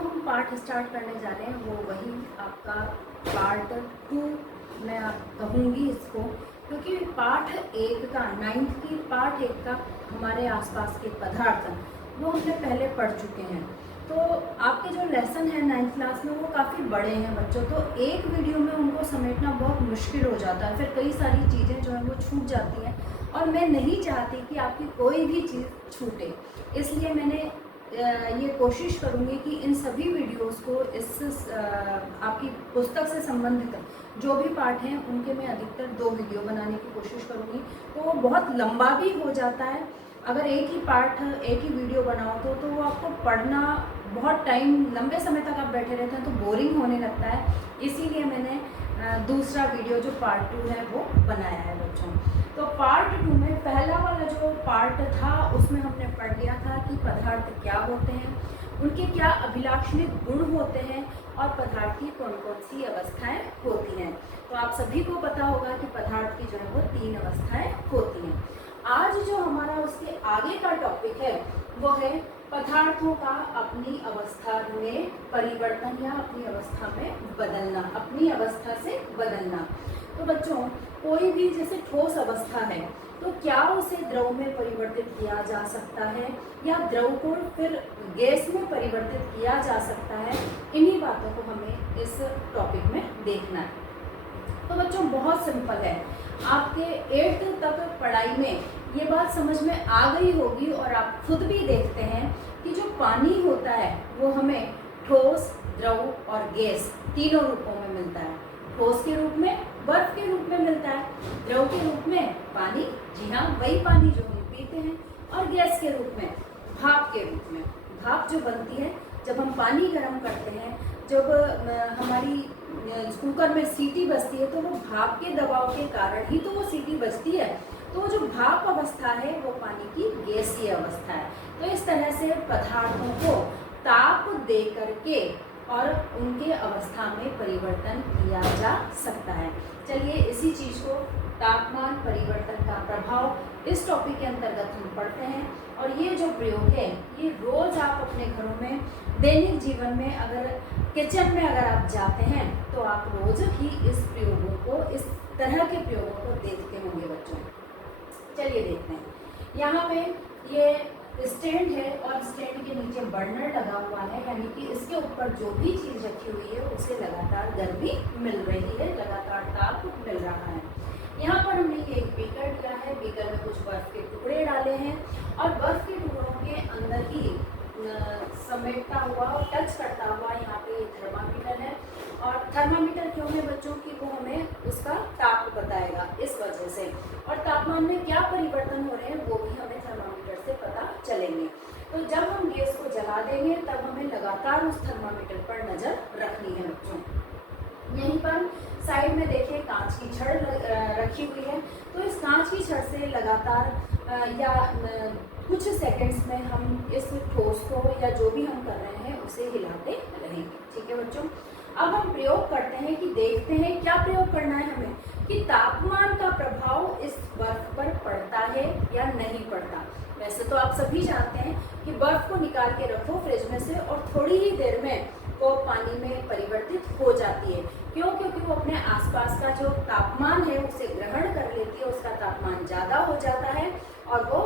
हम part start करने जा रहे हैं वो वही आपका पार्ट 2 मैं आप कहूँगी इसको, क्योंकि पार्ट 1 का 9th की पार्ट 1 का हमारे आसपास के पदार्थ वो हमने पहले पढ़ चुके हैं। तो आपके जो लेसन है 9th क्लास में वो काफ़ी बड़े हैं बच्चों, तो एक वीडियो में उनको समेटना बहुत मुश्किल हो जाता है, फिर कई सारी चीज़ें जो हैं वो छूट जाती हैं और मैं नहीं चाहती कि आपकी कोई भी चीज़ छूटे। इसलिए मैंने ये कोशिश करूँगी कि इन सभी वीडियोस को इस आपकी पुस्तक से संबंधित जो भी पार्ट हैं उनके मैं अधिकतर 2 वीडियो बनाने की कोशिश करूँगी। तो वो बहुत लंबा भी हो जाता है, अगर एक ही पार्ट एक ही वीडियो बनाओ तो वो आपको पढ़ना बहुत टाइम लंबे समय तक आप बैठे रहते हैं तो बोरिंग होने लगता है। इसीलिए मैंने दूसरा वीडियो जो पार्ट 2 है वो बनाया है बच्चों। तो पार्ट 2 में पहला वाला जो पार्ट था उसमें हमने पढ़ लिया था कि पदार्थ क्या होते हैं, उनके क्या अभिलाक्षणिक गुण होते हैं और पदार्थ की कौन कौन सी अवस्थाएं होती हैं। तो आप सभी को पता होगा कि पदार्थ की जो है वो 3 अवस्थाएं होती हैं। आज जो हमारा उसके आगे का टॉपिक है वो है पदार्थों का अपनी अवस्था में परिवर्तन या अपनी अवस्था में बदलना, अपनी अवस्था से बदलना। तो बच्चों कोई भी जैसे ठोस अवस्था है तो क्या उसे द्रव में परिवर्तित किया जा सकता है या द्रव को फिर गैस में परिवर्तित किया जा सकता है, इन्हीं बातों को हमें इस टॉपिक में देखना है। तो बच्चों बहुत सिंपल है, आपके 8th तक पढ़ाई में ये बात समझ में आ गई होगी और आप खुद भी देखते हैं कि जो पानी होता है वो हमें ठोस, द्रव और गैस तीनों रूपों में मिलता है। ठोस के रूप में, बर्फ के रूप में मिलता है, द्रव के रूप में पानी, जी हाँ वही पानी जो हम पीते हैं, और गैस के रूप में भाप के रूप में। भाप जो बनती है जब हम पानी गर्म करते हैं, जब हमारी कुकर में सीटी बजती है तो वो भाप के दबाव के कारण ही तो वो सीटी बजती है। तो जो भाप अवस्था है वो पानी की गैसीय अवस्था है। तो इस तरह से पदार्थों को ताप दे करके और उनके अवस्था में परिवर्तन किया जा सकता है। चलिए इसी चीज़ को तापमान परिवर्तन का प्रभाव इस टॉपिक के अंतर्गत हम पढ़ते हैं। और ये जो प्रयोग है ये रोज़ आप अपने घरों में दैनिक जीवन में अगर किचन में अगर आप जाते हैं तो आप रोज़ ही इस प्रयोगों को, इस तरह के प्रयोगों को देखते होंगे बच्चों। चलिए देखते हैं। यहाँ पे ये स्टैंड है और स्टैंड के नीचे बर्नर लगा हुआ है, यानी कि इसके ऊपर जो भी चीज़ रखी हुई है उसे लगातार गर्मी मिल रही है, लगातार ताप मिल रहा है। यहाँ पर हमने ये एक बीकर लिया है, बीकर में कुछ बर्फ़ के टुकड़े डाले हैं और बर्फ़ के टुकड़ों के अंदर ही समेटता हुआ और टच करता हुआ यहाँ पे ये थर्मामीटर है। और थर्मामीटर क्यों है बच्चों की वो हमें उसका ताप बताएगा इस वजह से, और तापमान में क्या परिवर्तन हो रहे हैं वो भी हमें थर्मामीटर से पता चलेंगे। तो जब हम गैस को जला देंगे तब हमें लगातार उस थर्मामीटर पर नज़र रखनी है बच्चों। यहीं पर साइड में देखिए कांच की छड़ रखी हुई है, तो इस कांच की छड़ से लगातार या कुछ सेकंड्स में हम इस ठोस को या जो भी हम कर रहे हैं उसे हिलाते रहेंगे। ठीक है बच्चों, अब हम प्रयोग करते हैं कि देखते हैं क्या प्रयोग करना है हमें, कि तापमान का प्रभाव इस बर्फ पर पड़ता है या नहीं पड़ता। वैसे तो आप सभी जानते हैं कि बर्फ को निकाल के रखो फ्रिज में से और थोड़ी ही देर में वो पानी में परिवर्तित हो जाती है। क्यों? क्योंकि वो अपने आसपास का जो तापमान है उसे ग्रहण कर लेती है, उसका तापमान ज़्यादा हो जाता है और वो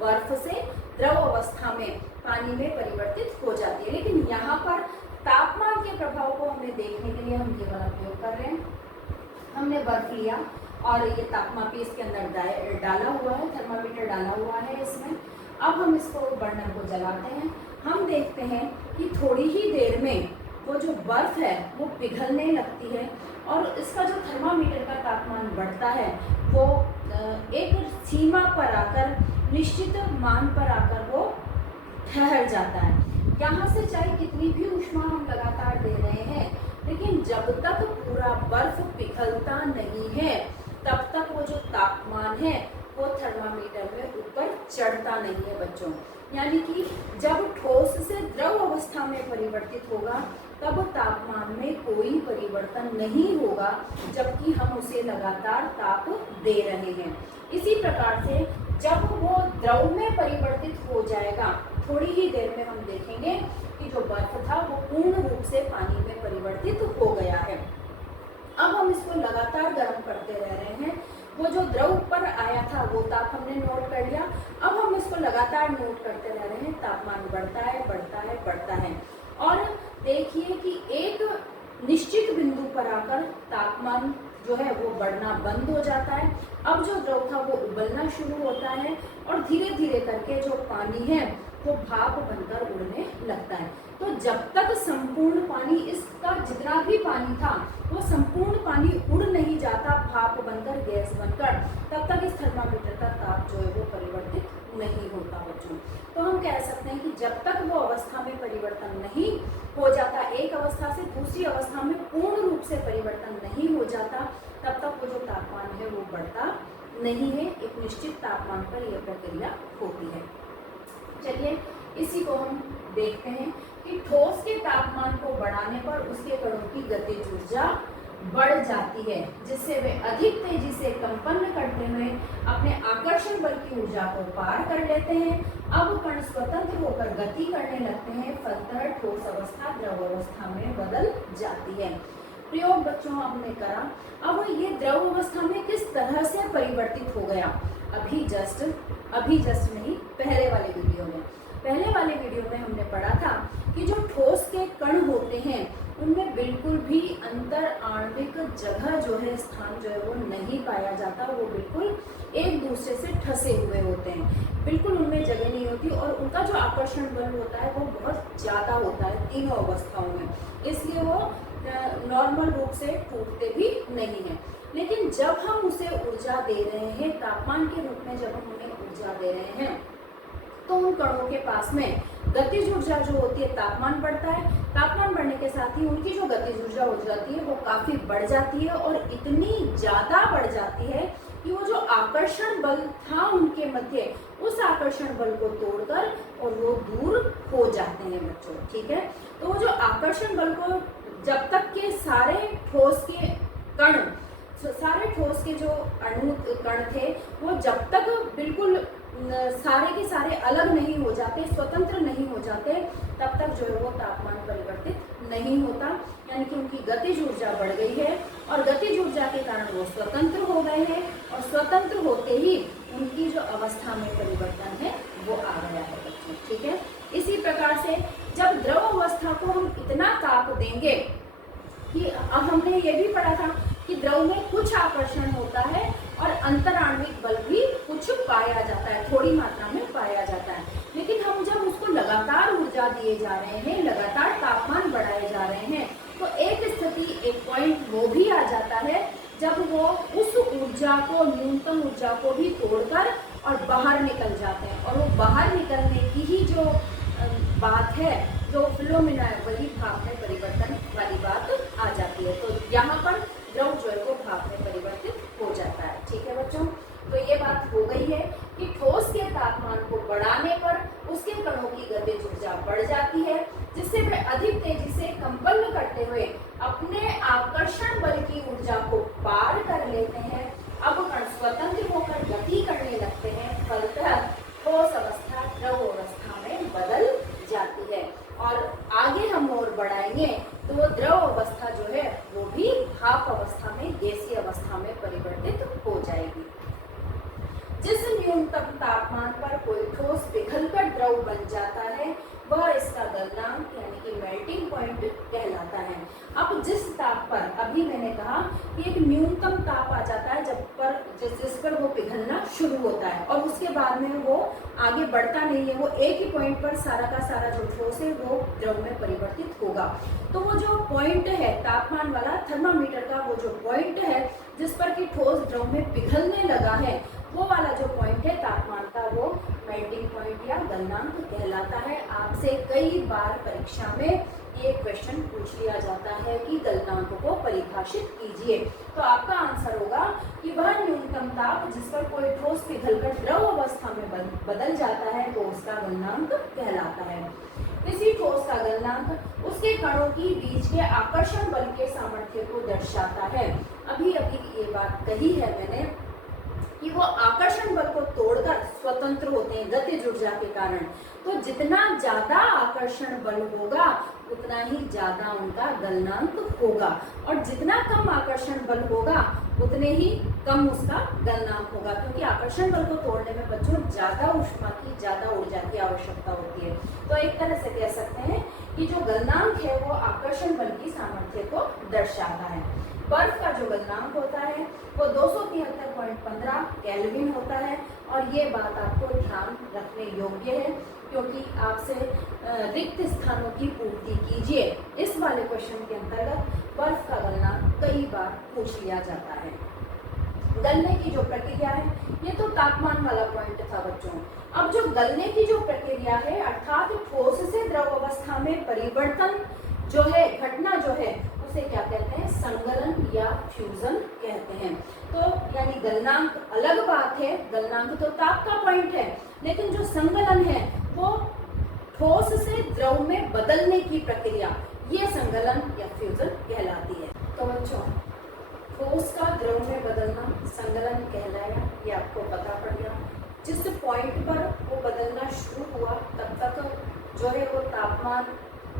बर्फ से द्रव अवस्था में पानी में परिवर्तित हो जाती है। लेकिन यहाँ पर तापमान के प्रभाव को हमें देखने के लिए हम ये वाला प्रयोग कर रहे हैं। हमने बर्फ लिया और ये तापमापी इसके अंदर डाला हुआ है, थर्मामीटर डाला हुआ है इसमें। अब हम इसको बर्नर को जलाते हैं। हम देखते हैं कि थोड़ी ही देर में वो जो बर्फ़ है वो पिघलने लगती है और इसका जो थर्मामीटर का तापमान बढ़ता है वो एक सीमा पर आकर, निश्चित मान पर आकर वो ठहर जाता है। यहाँ से चाहे कितनी भी ऊष्मा हम लगातार दे रहे हैं, लेकिन जब तक पूरा बर्फ पिघलता नहीं है तब तक वो जो तापमान है वो थर्मामीटर में ऊपर चढ़ता नहीं है बच्चों। यानी कि जब ठोस से द्रव अवस्था में परिवर्तित होगा तब तापमान में कोई परिवर्तन नहीं होगा, जबकि हम उसे लगातार ताप दे रहे हैं। इसी प्रकार से जब वो द्रव में परिवर्तित हो जाएगा, थोड़ी ही देर में हम देखेंगे कि जो बर्फ था वो पूर्ण रूप से पानी में परिवर्तित हो गया है। अब हम इसको लगातार गर्म करते रह रहे हैं। वो जो द्रव ऊपर आया था वो ताप हमने नोट कर लिया। अब हम इसको लगातार नोट करते रह रहे हैं, तापमान बढ़ता है बढ़ता है बढ़ता है, और देखिए कि एक निश्चित बिंदु पर आकर तापमान जो है वो बढ़ना बंद हो जाता है। अब जो द्रव था वो उबलना शुरू होता है और धीरे धीरे करके जो पानी है वो भाप बनकर उड़ने लगता है। तो जब तक संपूर्ण पानी, इसका जितना भी पानी था वो संपूर्ण पानी उड़ नहीं जाता भाप बनकर, गैस बनकर, तब तक इस थर्मामीटर का ताप जो है वो परिवर्तित नहीं होता बच्चों। तो हम कह सकते हैं कि जब तक वो अवस्था में परिवर्तन नहीं हो जाता, एक अवस्था से दूसरी अवस्था में पूर्ण रूप से परिवर्तन नहीं हो जाता, तब तक वो जो तापमान है वो बढ़ता नहीं है। एक निश्चित तापमान पर यह प्रक्रिया होती है। चलिए इसी को हम देखते हैं कि ठोस के तापमान को बढ़ाने पर उसके कणों की गतिज ऊर्जा बढ़ जाती है, जिससे वे अधिक तेजी से कंपन करते हुए अपने आकर्षण बल की ऊर्जा को पार कर लेते हैं। अब कण स्वतंत्र होकर गति करने लगते हैं, फलतः ठोस अवस्था द्रव अवस्था में बदल जाती है। प्रयोग बच्चों हमने करा। अब ये द्रव अवस्था में किस तरह से परिवर्तित हो गया, अभी जस्ट नहीं, पहले वाले वीडियो में हमने पढ़ा था कि जो ठोस के कण होते हैं उनमें बिल्कुल भी अंतर आणविक जगह जो है, स्थान जो है वो नहीं पाया जाता। वो बिल्कुल एक दूसरे से ठसे हुए होते हैं, बिल्कुल उनमें जगह नहीं होती, और उनका जो आकर्षण बल होता है वो बहुत ज़्यादा होता है तीनों अवस्थाओं में, इसलिए वो नॉर्मल रूप से टूटते भी नहीं है। लेकिन जब हम उसे ऊर्जा दे रहे हैं, तापमान के रूप में जब हम उन्हें ऊर्जा दे रहे हैं, तो उन कणों के पास में गतिज ऊर्जा जो होती है, तापमान बढ़ता है, तापमान बढ़ने के साथ ही उनकी जो गतिज ऊर्जा हो जाती है वो काफ़ी बढ़ जाती है, और इतनी ज़्यादा बढ़ जाती है कि वो जो आकर्षण बल था उनके मध्य, उस आकर्षण बल को तोड़कर और वो दूर हो जाते हैं बच्चों। ठीक है, तो वो जो आकर्षण बल को, जब तक के सारे ठोस के कण, सारे ठोस के जो अणु कण थे वो जब तक बिल्कुल सारे के सारे अलग नहीं हो जाते, स्वतंत्र नहीं हो जाते, तब तक जो है वो तापमान परिवर्तित नहीं होता। यानी कि उनकी गतिज ऊर्जा बढ़ गई है, और गतिज ऊर्जा के कारण वो स्वतंत्र हो गए हैं, और स्वतंत्र होते ही उनकी जो अवस्था में परिवर्तन है वो आ गया है बच्चों। ठीक है, इसी प्रकार से जब द्रव अवस्था को हम इतना ताप देंगे कि हमने ये भी पढ़ा था कि द्रव में कुछ आकर्षण होता है और अंतराण्विक बल भी कुछ पाया जाता है, थोड़ी मात्रा में पाया जाता है। लेकिन हम जब उसको लगातार ऊर्जा दिए जा रहे हैं, लगातार तापमान बढ़ाए जा रहे हैं, तो एक स्थिति, एक पॉइंट वो भी आ जाता है जब वो उस ऊर्जा को, न्यूनतम ऊर्जा को भी तोड़कर और बाहर निकल जाते हैं, और वो बाहर निकलने की ही जो बात है, जो फिनोमेना है, वही भाप में परिवर्तन वाली बात आ जाती है। तो यहाँ पर द्रव जो है वो भाप में परिवर्तित हो जाता है। ठीक है बच्चों, तो ये बात हो गई है कि ठोस के तापमान को बढ़ाने पर उसके कणों की गतिज ऊर्जा बढ़ जाती है, जिससे वे अधिक तेजी से कंपन करते हुए अपने आकर्षण बल की ऊर्जा को पार कर लेते हैं। अब कण स्वतंत्र होकर गति करने लगते हैं, फलतः ठोस अवस्था द्रव अवस्था में बदल जाती है, और आगे हम और बढ़ाएंगे तो वो द्रव अवस्था जो है वो भी भाप अवस्था में, गैसीय अवस्था में परिवर्तित हो जाएगी। जिस न्यूनतम तापमान पर कोई ठोस पिघलकर द्रव बन जाता है वह इसका गलनांक यानी कि मेल्टिंग पॉइंट कहलाता है। अब जिस ताप पर, अभी मैंने कहा कि एक न्यूनतम ताप आ जाता है जिस पर वो पिघलना शुरू होता है, और उसके बाद में वो आगे बढ़ता नहीं है, वो एक ही पॉइंट पर सारा का सारा जो ठोस है वो द्रव में परिवर्तित होगा। तो वो जो पॉइंट है तापमान वाला, थर्मामीटर का वो जो पॉइंट है जिस पर कि ठोस द्रव में पिघलने लगा है, वो वाला जो पॉइंट है तापमान का, वो मेल्टिंग पॉइंट या गलनांक कहलाता है। आपसे कई बार परीक्षा में ये क्वेश्चन पूछ लिया जाता है कि गलनांक को परिभाषित कीजिए, तो आपका आंसर होगा कि वह न्यूनतम ताप जिस पर कोई ठोस पिघलकर द्रव अवस्था में बदल जाता है, तो उसका गलनांक कहलाता है। किसी ठोस का गलनांक उसके कणों की बीच के आकर्षण बल के सामर्थ्य को दर्शाता है। अभी ये बात कही है मैंने कि वो आकर्षण बल को तोड़कर स्वतंत्र होते हैं गतिज ऊर्जा के कारण। तो जितना ज्यादा आकर्षण बल होगा उतना ही ज़्यादा उनका गलनांक होगा, और जितना कम आकर्षण बल होगा उतने ही कम उसका गलनांक होगा, क्योंकि आकर्षण बल को तोड़ने में बच्चों ज़्यादा ऊष्मा की, ज़्यादा ऊर्जा की आवश्यकता होती है। तो एक तरह से कह सकते हैं कि जो गलनांक है वो आकर्षण बल की सामर्थ्य को दर्शाता है। बर्फ का जो गलनांक होता है वो 273.15 केल्विन होता है, और ये बात आपको ध्यान रखने योग्य है, क्योंकि आपसे रिक्त स्थानों की पूर्ति कीजिए इस वाले क्वेश्चन के अंतर्गत बर्फ का गलनांक कई बार पूछ लिया जाता है। गलने की जो प्रक्रिया है, ये तो तापमान वाला पॉइंट था बच्चों। अब जो गलने की जो प्रक्रिया है, अर्थात ठोस से द्रव अवस्था में परिवर्तन जो है, घटना जो है, उसे क्या कहते हैं? संगलन या फ्यूजन कहते हैं। तो यानी गलनांक अलग बात है, गलनांक तो ताप का पॉइंट है, लेकिन जो संगलन है वो ठोस से द्रव में बदलने की प्रक्रिया, ये संगलन या फ्यूजन कहलाती है। तो बच्चों, ठोस का द्रव में बदलना संगलन कहलाया, ये आपको पता पड़ गया। जिस पॉइंट पर वो बदलना शुरू हुआ तब तक जो है वो तापमान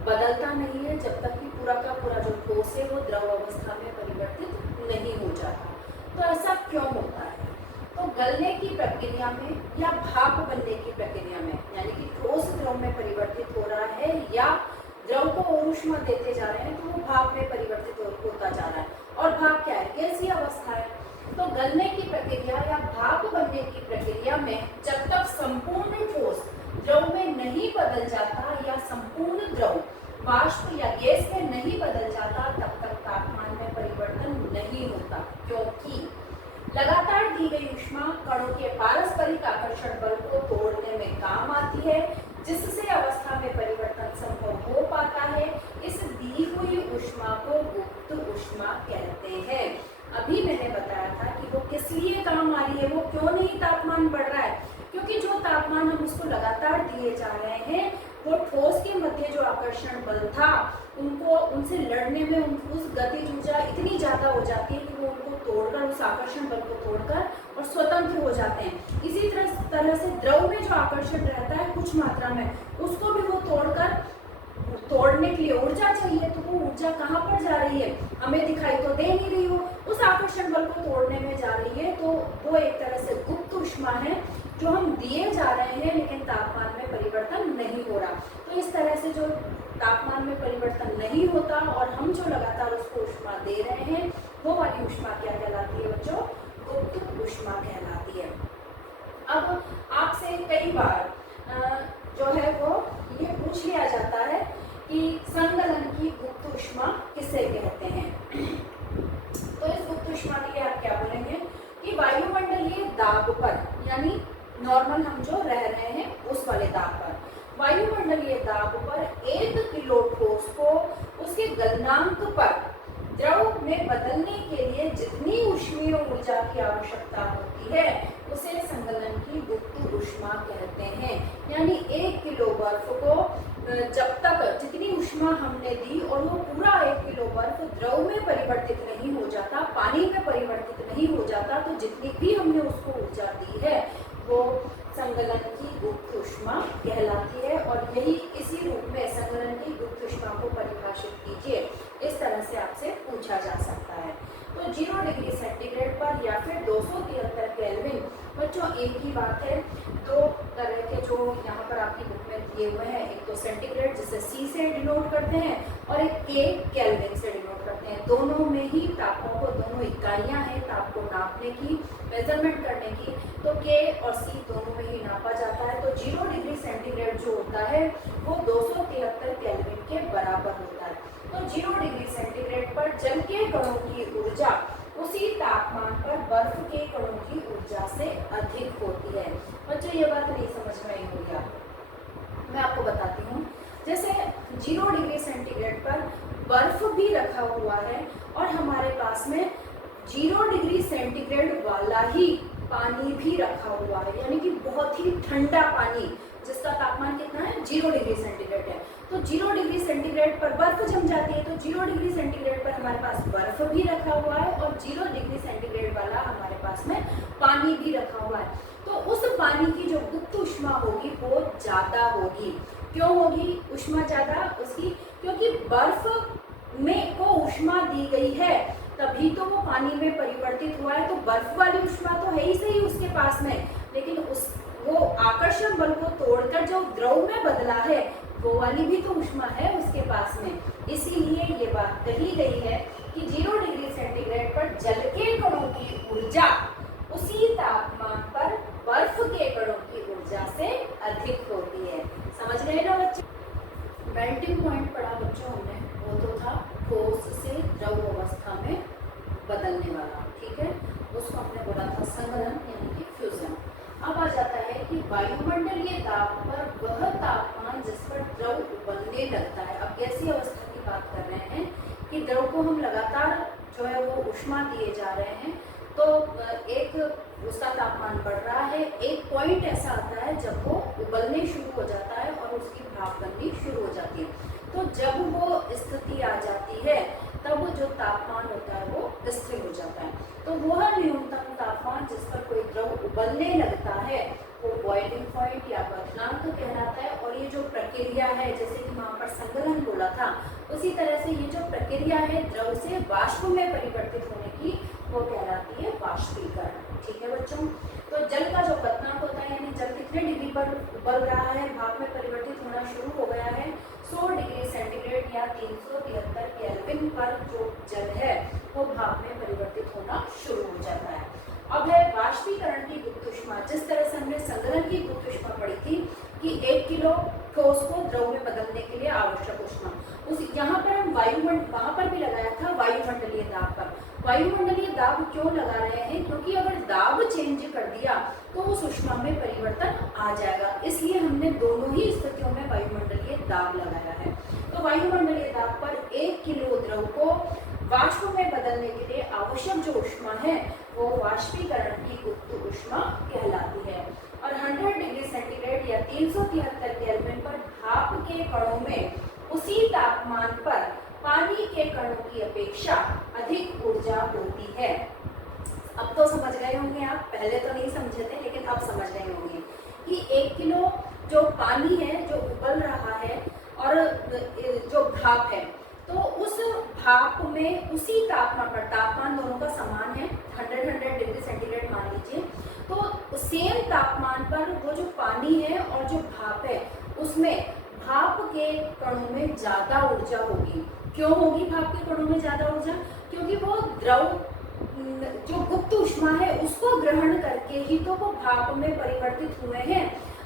बदलता नहीं है, जब तक कि पूरा का पूरा जो ठोस है वो द्रव अवस्था में परिवर्तित नहीं हो जाता। तो ऐसा क्यों होता है? तो गलने की प्रक्रिया में या भाप बनने की प्रक्रिया में, यानी कि ठोस द्रव में परिवर्तित हो रहा है या द्रव को और ऊष्मा देते जा रहे हैं, तो वो भाप में परिवर्तित होता जा रहा है। और भाप क्या है? गैसीय अवस्था है। तो गलने की प्रक्रिया या भाप बनने की प्रक्रिया में जब तक संपूर्ण ठोस द्रव में नहीं बदल जाता या संपूर्ण द्रव वाष्प या गैस में नहीं बदल जाता, तब तक तापमान में परिवर्तन नहीं होता, क्योंकि लगातार दी गई ऊष्मा कणों के पारस्परिक आकर्षण बल को तोड़ने में काम आती है, जिससे अवस्था में परिवर्तन संभव हो पाता है। इस दी हुई ऊष्मा को गुप्त ऊष्मा कहते हैं। अभी मैंने बताया था कि वो किस लिए काम आ रही है, वो क्यों नहीं तापमान बढ़ रहा है, क्योंकि जो तापमान हम उसको लगातार दिए जा रहे हैं, वो ठोस के मध्य जो आकर्षण बल था उनको, उनसे लड़ने में उस गतिज ऊर्जा इतनी ज्यादा हो जाती है कि वो उनको तोड़कर, उस आकर्षण बल को तोड़कर और स्वतंत्र हो जाते हैं। इसी तरह से द्रव में जो आकर्षण रहता है कुछ मात्रा में, उसको भी वो तोड़ने के लिए ऊर्जा चाहिए। तो वो ऊर्जा कहाँ पर जा रही है? हमें दिखाई तो दे नहीं रही हो, उस आकर्षण बल को तोड़ने में जा रही है। तो वो एक तरह से गुप्त ऊष्मा है जो हम दिए जा रहे हैं, लेकिन तापमान में परिवर्तन नहीं हो रहा। तो इस तरह से जो तापमान में परिवर्तन नहीं होता और हम जो लगातार उसको ऊष्मा दे रहे हैं, वो वाली ऊष्मा क्या कहलाती है बच्चों? गुप्त ऊष्मा कहलाती है। अब आपसे कई बार जो है वो ये पूछ लिया जाता है कि संगलन की गुप्त ऊष्मा किसे कहते हैं। तो इस गुप्त ऊष्मा के लिए आप क्या बोलेंगे कि वायुमंडलीय दाब पर, यानी नॉर्मल हम जो रह रहे हैं उस वाले दाब पर, वायुमंडलीय दाब पर 1 किलो ठोस को उसके गलनांक पर द्रव में बदलने के लिए जितनी ऊष्मीय ऊर्जा की आवश्यकता होती है उसे संगलन की गुप्त ऊष्मा कहते हैं। यानी 1 किलो बर्फ को जब तक जितनी ऊष्मा हमने दी और वो पूरा 1 किलो बर्फ द्रव में परिवर्तित नहीं हो जाता, पानी में परिवर्तित नहीं हो जाता, तो जितनी भी हमने उसको ऊर्जा दी है वो संगलन की गुप्त ऊष्मा कहलाती है। और यही इसी रूप में संगलन की गुप्त ऊष्मा को परिभाषित कीजिए, इस तरह से आपसे पूछा जा सकता है। तो 0 डिग्री सेंटीग्रेड पर या फिर 273 केल्विन, बच्चों एक ही बात है, दो तरह के जो यहाँ पर आपकी बुक में दिए हुए हैं, एक तो सेंटीग्रेड जिसे C से डिनोट करते हैं और एक K केल्विन से डिनोट करते हैं। दोनों में ही तापों को, दोनों इकाइयाँ हैं ताप को नापने की, मेजरमेंट करने की, तो K और C दोनों में ही नापा जाता है। तो 0 डिग्री सेंटीग्रेड जो होता है वो 273 केल्विन के बराबर होता है। तो 0 डिग्री सेंटीग्रेड पर जल के कणों की ऊर्जा उसी तापमान पर बर्फ के कणों की ऊर्जा से अधिक होती है। बच्चों ये बात नहीं समझ में आई होगी आपको, मैं आपको बताती हूँ। जैसे 0 डिग्री सेंटीग्रेड पर बर्फ भी रखा हुआ है और हमारे पास में 0 डिग्री सेंटीग्रेड वाला ही पानी भी रखा हुआ है, यानी कि बहुत ही ठंडा पानी जिसका तापमान कितना है? 0 डिग्री सेंटीग्रेड है। तो 0 डिग्री सेंटीग्रेड पर बर्फ जम जाती है, तो 0 डिग्री सेंटीग्रेड पर हमारे पास बर्फ भी रखा हुआ है और 0 डिग्री सेंटीग्रेड वाला हमारे पास में पानी भी रखा हुआ है। तो उस पानी की जो गुप्त ऊष्मा होगी वो ज़्यादा होगी। क्यों होगी ऊष्मा ज़्यादा उसकी? क्योंकि बर्फ में को ऊष्मा दी गई है तभी तो वो पानी में परिवर्तित हुआ है। तो बर्फ वाली ऊष्मा तो है ही सही उसके पास में, लेकिन उस वो आकर्षण बल को तोड़कर जो द्रव में बदला है वो वाली भी तो ऊष्मा है उसके पास में। इसीलिए ये बात कही गई है कि 0 डिग्री सेंटीग्रेड पर जल के कणों की ऊर्जा उसी तापमान पर बर्फ के कणों की ऊर्जा से अधिक होती है। समझ गए ना बच्चे? मेल्टिंग पॉइंट पढ़ा बच्चों हमने, वो तो था ठोस से द्रव अवस्था में बदलने वाला, ठीक है। उसको हमने बोला था संघनन यानी कि फ्यूजन। अब आ जाता है कि वायुमंडलीय दाब पर वह तापमान जिस पर द्रव उबलने लगता है। अब गैसीय अवस्था की बात कर रहे हैं कि द्रव को हम लगातार जो है वो ऊष्मा दिए जा रहे हैं, तो एक उसका तापमान बढ़ रहा है, एक पॉइंट ऐसा आता है जब वो उबलने शुरू हो जाता है और उसकी भाप बननी शुरू हो जाती है। तो जब वो स्थिति आ जाती है तब जो तापमान होता है वो स्थिर हो जाता है। तो वह न्यूनतम तापमान जिस पर कोई द्रव उबलने लगता है वो बॉइलिंग पॉइंट या क्वथनांक कहलाता है। और ये जो प्रक्रिया है, जैसे कि वहाँ पर संघनन बोला था, उसी तरह से ये जो प्रक्रिया है द्रव से वाष्प में परिवर्तित होने की, वो कहलाती है वाष्पीकरण, ठीक है बच्चों। तो जल का जो क्वथनांक होता है, यानी जल कितने डिग्री पर उबल रहा है, भाप में परिवर्तित होना शुरू हो गया है, 100 डिग्री सेंटीग्रेड या 373 केल्विन पर जो जल है वो भाप में परिवर्तित होना शुरू हो जाता है। अब है वाष्पीकरण की गुप्त ऊष्मा। जिस तरह से हमने संघनन की गुप्त ऊष्मा पढ़ी थी कि 1 किलो ठोस को द्रव में बदलने के लिए आवश्यक ऊष्मा, उस यहाँ पर हम वहाँ पर भी लगाया था वायुमंडलीय दाब पर। वायुमंडलीय दाब क्यों लगा रहे हैं? क्योंकि अगर दाब चेंज कर दिया तो उस ऊष्मा में परिवर्तन आ जाएगा, इसलिए हमने दोनों ही स्थितियों में वायुमंडलीय दाब लगाया है। तो वायुमंडलीय दाब पर 1 किलो द्रव को वाष्प में बदलने के लिए आवश्यक जो ऊष्मा है वो वाष्पीकरण की गुप्त ऊष्मा कहलाती है। और 100 डिग्री सेंटीग्रेड या 373 केल्विन पर भाप के कणों में उसी तापमान पर पानी के कणों की अपेक्षा अधिक ऊर्जा होती है। अब तो समझ गए होंगे आप, पहले तो नहीं समझे थे लेकिन अब समझ गए होंगे कि 1 किलो जो पानी है जो उबल रहा है और जो भाप है, तो उस भाप में उसी तापमान पर, तापमान दोनों का समान है, 100 डिग्री सेंटीग्रेड मान लीजिए, तो सेम तापमान पर वो जो पानी है और जो भाप है उसमें भाप के कणों में ज़्यादा ऊर्जा होगी। क्यों होगी भाप के कणों में ज़्यादा ऊर्जा? क्योंकि वो द्रव जो गुप्त ऊष्मा है उसको ग्रहण करके ही तो वो भाप में परिवर्तित हुए हैं।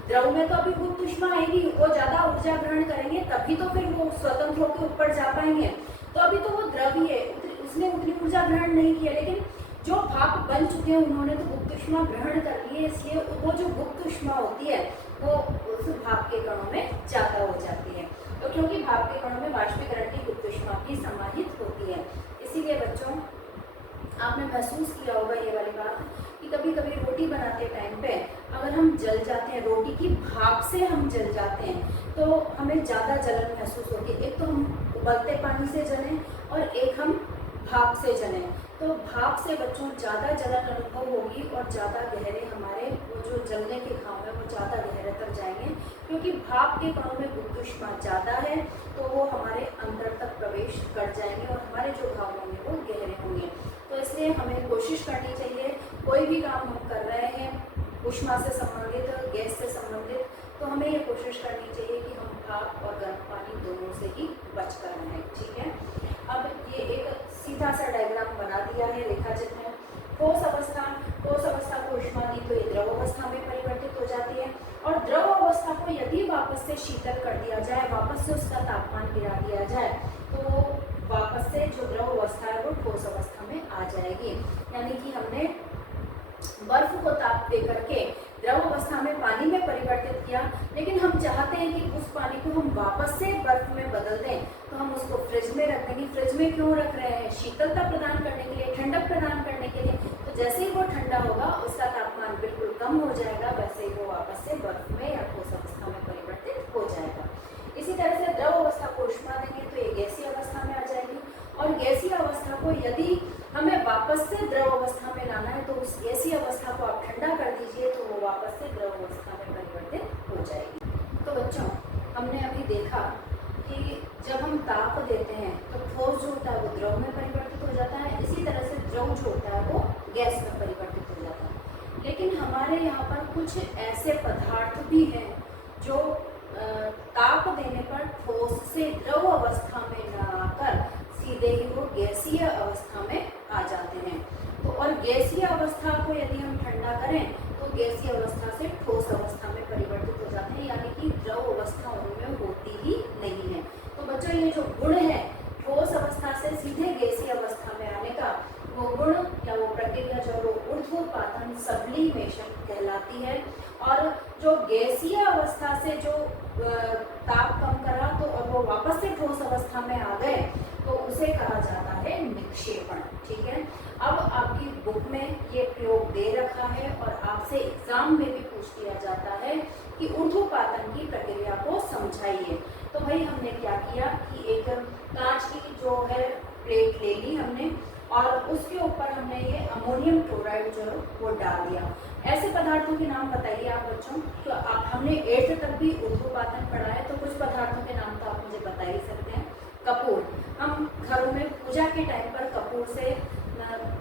द्रव में तो अभी गुप्त ऊष्मा आएगी, वो ज़्यादा ऊर्जा ग्रहण करेंगे तभी तो फिर वो स्वतंत्र होकर ऊपर जा पाएंगे। तो अभी तो वो द्रव ही है, उसने उतनी ऊर्जा ग्रहण नहीं किया, लेकिन जो भाप बन चुके हैं उन्होंने तो गुप्त ऊष्मा ग्रहण कर ली है, इसलिए वो जो गुप्त ऊष्मा होती है वो उस भाप के कणों में ज़्यादा हो जाती है। तो क्योंकि भाप के कणों में वाष्पीकरण की गुप्त ऊष्मा भी समाहित होती है, इसीलिए बच्चों आपने महसूस किया होगा ये वाली बात कि कभी कभी रोटी बनाते टाइम पे अगर हम जल जाते हैं, रोटी की भाप से हम जल जाते हैं तो हमें ज़्यादा जलन महसूस होती है। एक तो हम उबलते पानी से जलें और एक हम भाप से जलें, तो भाप से बच्चों ज़्यादा जलन अनुभव होगी और ज़्यादा गहरे हमारे वो जो जलने के घाव है वो ज़्यादा गहरे तक जाएंगे, क्योंकि भाप के कणों में गुप्त ऊष्मा ज़्यादा है तो वो हमारे अंदर तक प्रवेश कर जाएंगे और हमारे जो घाव होंगे वो गहरे होंगे। तो इसलिए हमें कोशिश करनी चाहिए, कोई भी काम हम कर रहे हैं ऊष्मा से संबंधित, गैस से संबंधित, तो हमें ये कोशिश करनी चाहिए कि हम भाप और गर्म पानी दोनों से ही बच कर रहें, ठीक है। अब ये एक सीधा सा डायग्राम बना दिया है रेखाचित्र में। ठोस अवस्था को ऊष्मा दी तो ये द्रव अवस्था में परिवर्तित हो जाती है, और द्रव अवस्था को यदि वापस से शीतल कर दिया जाए, वापस से उसका तापमान गिरा दिया जाए, तो वो वापस से जो द्रव अवस्था है वो ठोस अवस्था में आ जाएगी। यानी कि हमने बर्फ को ताप दे करके द्रव अवस्था में पानी में परिवर्तित किया, लेकिन हम चाहते हैं कि उस पानी को हम वापस से बर्फ में बदल दें, तो हम उसको फ्रिज में रख देंगे। फ्रिज में क्यों रख रहे हैं? शीतलता प्रदान करने के लिए, ठंडक प्रदान करने के लिए। तो जैसे ही वो ठंडा होगा उसका तापमान बिल्कुल कम हो जाएगा, वैसे ही वो वापस से बर्फ में या ठोस अवस्था में परिवर्तित हो जाएगा। इसी तरह से द्रव अवस्था को ऊष्मा देंगे तो ये गैसीय अवस्था में आ जाएगी, और गैसीय अवस्था को यदि हमें वापस से द्रव अवस्था में लाना है तो उस गैसीय अवस्था को आप ठंडा कर दीजिए तो वो वापस से द्रव अवस्था में परिवर्तित हो जाएगी। तो बच्चों हमने अभी देखा कि जब हम ताप देते हैं तो ठोस जो होता है वो द्रव में परिवर्तित हो जाता है, इसी तरह से द्रव जो होता है वो गैस में परिवर्तित हो जाता है। लेकिन हमारे यहाँ पर कुछ ऐसे पदार्थ भी हैं जो ताप देने पर ठोस से द्रव अवस्था में न आकर सीधे ही वो गैसीय अवस्था में आ जाते हैं। तो और गैसीय अवस्था को यदि हम ठंडा करें तो गैसीय अवस्था से ठोस अवस्था में परिवर्तित हो जाते हैं, यानी कि द्रव अवस्था उनमें होती ही नहीं है। तो बच्चों ये जो गुण है ठोस अवस्था से सीधे गैसीय अवस्था में आने का, वो गुण या वो प्रक्रिया जो वो ऊर्ध्वपातन सब्लिमेशन कहलाती है। और जो गैसीय अवस्था से जो ताप कम करा तो और वो वापस से ठोस अवस्था में आ गए तो उसे कहा जाता है निक्षेपण। ठीक है, अब आपकी बुक में ये प्रयोग दे रखा है और आपसे एग्जाम में भी पूछ लिया जाता है कि ऊर्ध्वपातन की प्रक्रिया को समझाइए। तो भाई हमने क्या किया कि एक कांच की जो है प्लेट ले ली हमने और उसके ऊपर हमने ये अमोनियम क्लोराइड जो वो डाल दिया। ऐसे पदार्थों के नाम बताइए आप बच्चों। तो आप हमने 8th तक भी ऊर्ध्वपातन पढ़ा है, तो कुछ पदार्थों के नाम तो आप मुझे बता ही सकते हैं। कपूर, हम घरों में पूजा के टाइम पर कपूर से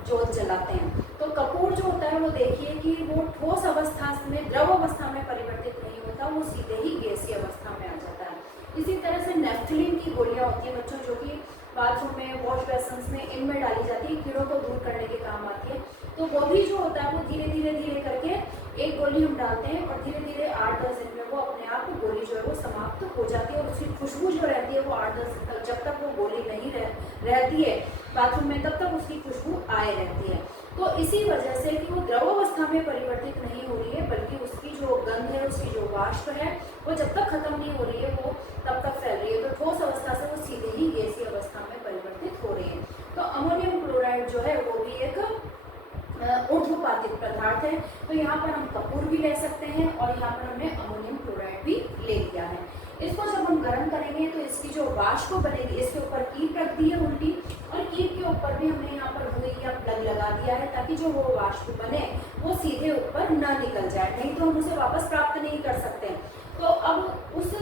जोत जलाते हैं। तो कपूर जो होता है वो देखिए कि वो ठोस अवस्था में द्रव अवस्था में परिवर्तित नहीं होता, वो सीधे ही गैसीय अवस्था में आ जाता है। इसी तरह से नेफ्थलीन की गोलियां होती हैं बच्चों, जो कि बाथरूम में, वॉश बेसिन्स में, इनमें डाली जाती है, कीड़ों को दूर करने के काम आती है। तो वो भी जो होता है वो धीरे धीरे करके एक गोली हम डालते हैं और धीरे धीरे 8-10 दिन में वो अपने आप गोली जो है वो समाप्त हो जाती है। और उसकी खुशबू जो रहती है वो 8-10 दिन तक, जब तक वो गोली नहीं रहती है बाथरूम में, तब तक उसकी खुशबू आए रहती है। तो इसी वजह से कि वो द्रव अवस्था में परिवर्तित नहीं हो रही है, बल्कि उसकी जो गंध है, उसकी जो वाष्प है, वो जब तक खत्म नहीं हो रही है वो तब तक फैल रही है। तो ठोस अवस्था से वो सीधे ही गैसीय अवस्था में परिवर्तित हो रही है। तो अमोनियम क्लोराइड जो है वो भी एक ऊर्ध्वपातित पदार्थ है। तो यहाँ पर हम कपूर भी ले सकते हैं और यहाँ पर हमने अमोनियम क्लोराइड भी ले लिया है। इसको जब हम गर्म करेंगे तो इसकी जो वाष्प बनेगी, इसके ऊपर कीप रख दी है उल्टी, और कीप के ऊपर भी हमने यहाँ पर रुई या प्लग लगा दिया है ताकि जो वो वाष्प बने वो सीधे ऊपर न निकल जाए, नहीं तो हम उसे वापस प्राप्त नहीं कर सकते। तो अब उस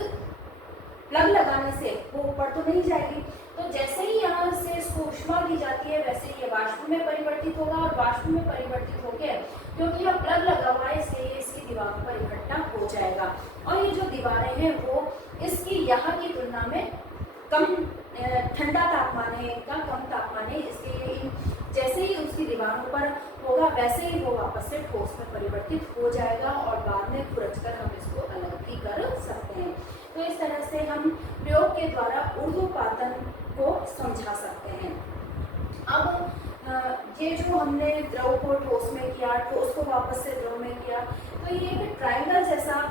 प्लग लगाने से वो ऊपर तो नहीं जाएगी, तो जैसे ही यहाँ से इसको ऊष्मा दी जाती है वैसे ये वाष्प में परिवर्तित होगा और वाष्प में परिवर्तित होकर, क्योंकि यहाँ प्लग लगा हुआ है इसलिए इसकी दीवारों पर इकट्ठा हो जाएगा। और ये जो दीवारें हैं वो इसकी यहाँ की तुलना में कम ठंडा तापमान है, इनका कम तापमान है, इसलिए जैसे ही उसकी दीवारों पर होगा वैसे ही वो वापस से ठोस में परिवर्तित हो जाएगा और बाद में खुरच कर हम इसको अलग भी कर सकते हैं। तो इस तरह से हम प्रयोग के द्वारा ऊर्ध्वपातन को समझा सकते हैं। अब ये जो हमने द्रव को ठोस में किया, ठोस को वापस से द्रव में किया, तो ये एक ट्रायंगल जैसा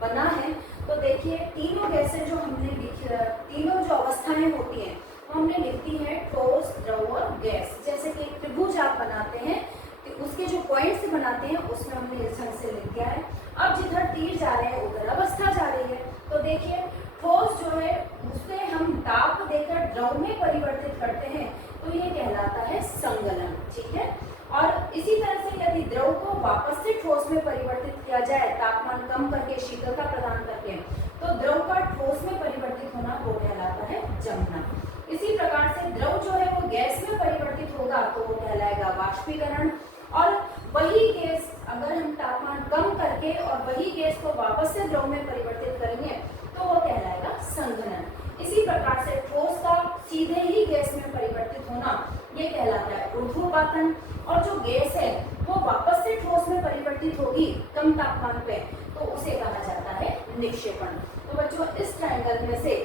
बना है। तो देखिए तीनों गैसें जो हमने तीनों जो अवस्थाएं होती हैं वो हमने लिखती है ठोस, द्रव और गैस। जैसे कि त्रिभुज आप बनाते हैं तो उसके जो पॉइंट्स बनाते हैं उसमें हमने इस ढंग से लिख दिया है। अब जिधर तीर जा रहे हैं उधर अवस्था जा रही है। तो देखिए ठोस जो है उसे हम ताप देकर द्रव में परिवर्तित करते हैं तो ये कहलाता है संगलन। ठीक है, और इसी तरह से यदि द्रव को वापस से ठोस में परिवर्तित किया जाए तापमान कम करके, शीतलता प्रदान करके, तो द्रव का ठोस में परिवर्तित होना वो कहलाता है जमना। इसी प्रकार से द्रव जो है वो गैस में परिवर्तित होगा तो वो कहलाएगा वाष्पीकरण। और वही गैस अगर हम तापमान कम करके और वही गैस को वापस से द्रव में परिवर्तित करेंगे तो वो कहलाएगा संघनन। इसी प्रकार से ठोस का सीधे ही गैस में परिवर्तित होना ये कहलाता है ऊर्ध्वपातन। और जो गैस है वो वापस से ठोस में परिवर्तित होगी कम तापमान पे तो उसे कहा जाता है निक्षेपण। तो बच्चों इस ट्रायंगल में से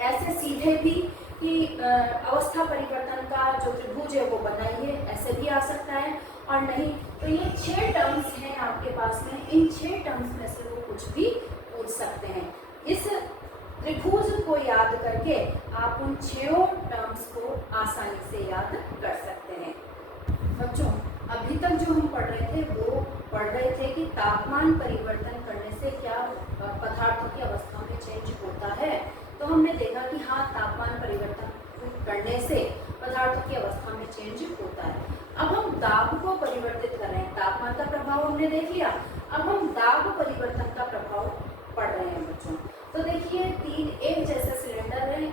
ऐसे सीधे भी कि अवस्था परिवर्तन का जो त्रिभुज है वो बनाइए, ऐसे भी आ सकता है, और नहीं तो ये 6 टर्म्स हैं आपके पास में, इन 6 टर्म्स में से वो कुछ भी पूछ सकते हैं। इस त्रिभुज को याद करके आप उन 6 टर्म्स को आसानी से याद कर सकते हैं। बच्चों अभी तक जो हम पढ़ रहे थे वो पढ़ रहे थे कि तापमान परिवर्तन करने से क्या पदार्थों की अवस्था में चेंज होता है। तो हमने देखा कि हाँ, तापमान परिवर्तन करने से पदार्थों की अवस्था में चेंज होता है। अब हम दाब को परिवर्तित कर रहे हैं। तापमान का प्रभाव हमने देख लिया, अब हम दाब परिवर्तन का प्रभाव पढ़ रहे हैं बच्चों। तो देखिए 3 एक जैसे सिलेंडर है,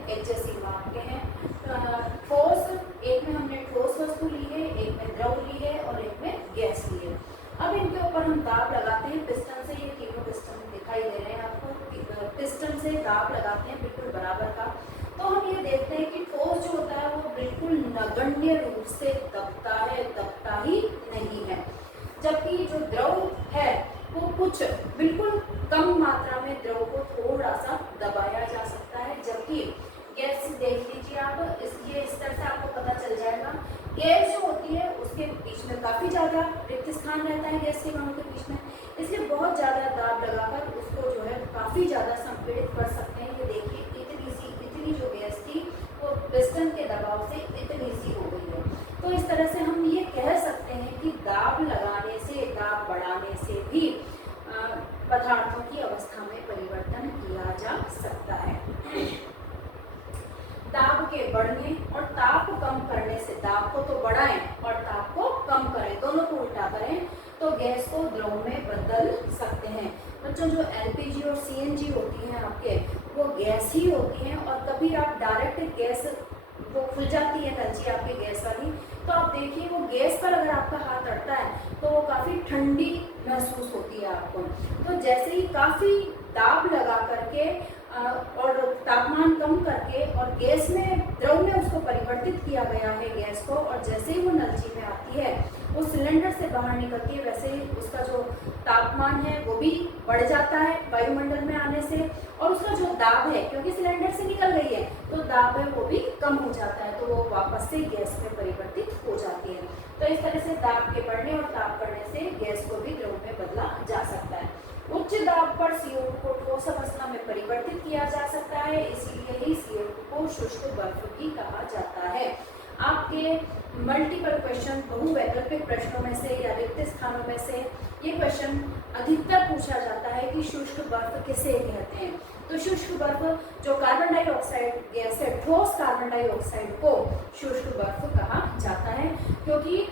आप इस तरह से आपको पता चल जाएगा। गैस जो होती है उसके बीच में काफ़ी ज़्यादा रिक्त स्थान रहता है गैस के कणों के बीच में, इसलिए बहुत ज़्यादा दाब लगाकर उसको जो है काफ़ी ज़्यादा संपीड़ित कर सकते हैं। ये देखिए इतनी जो गैस थी वो पिस्टन के दबाव से इतनी सी हो गई है। तो इस तरह से हम ये कह सकते हैं कि दाब लगाने से, दाब बढ़ाने से भी पदार्थों की अवस्था में परिवर्तन किया जा सकता है। दाब के बढ़ने और ताप को कम करने से, दाब को तो बढ़ाएं और ताप को कम करें, दोनों को उल्टा करें तो गैस को द्रव में बदल सकते हैं। बच्चों जो एलपीजी और सीएनजी होती हैं आपके, वो गैस ही होती हैं। और कभी आप डायरेक्ट गैस वो खुल जाती है नलची आपकी गैस वाली, तो आप देखिए वो गैस पर अगर आपका हाथ अड़ता है तो वो काफ़ी ठंडी महसूस होती है आपको। तो जैसे ही काफ़ी दाब लगा करके और तापमान कम करके और गैस में, द्रव में उसको परिवर्तित किया गया है गैस को, और जैसे ही वो नलची में आती है, वो सिलेंडर से बाहर निकलती है, वैसे ही उसका जो तापमान है वो भी बढ़ जाता है वायुमंडल में आने से, और उसका जो दाब है, क्योंकि सिलेंडर से निकल गई है तो दाब है वो भी कम हो जाता है, तो वो वापस से गैस में परिवर्तित हो जाती है। तो इस तरह से दाब के बढ़ने और ताप बढ़ने से गैस को भी द्रव में बदला जा सकता है। उच्च दाब पर CO2 को ठोस अवस्था में परिवर्तित किया जा सकता है, इसीलिए ही CO2 को शुष्क बर्फ भी कहा जाता है। आपके मल्टीपल क्वेश्चन, बहुवैकल्पिक प्रश्नों में से या रिक्त स्थानों में से ये क्वेश्चन अधिकतर पूछा जाता है कि शुष्क बर्फ किसे कहते हैं। तो शुष्क बर्फ जो कार्बन डाइऑक्साइड गैस है, ठोस कार्बन डाइऑक्साइड को शुष्क बर्फ कहा जाता है, क्योंकि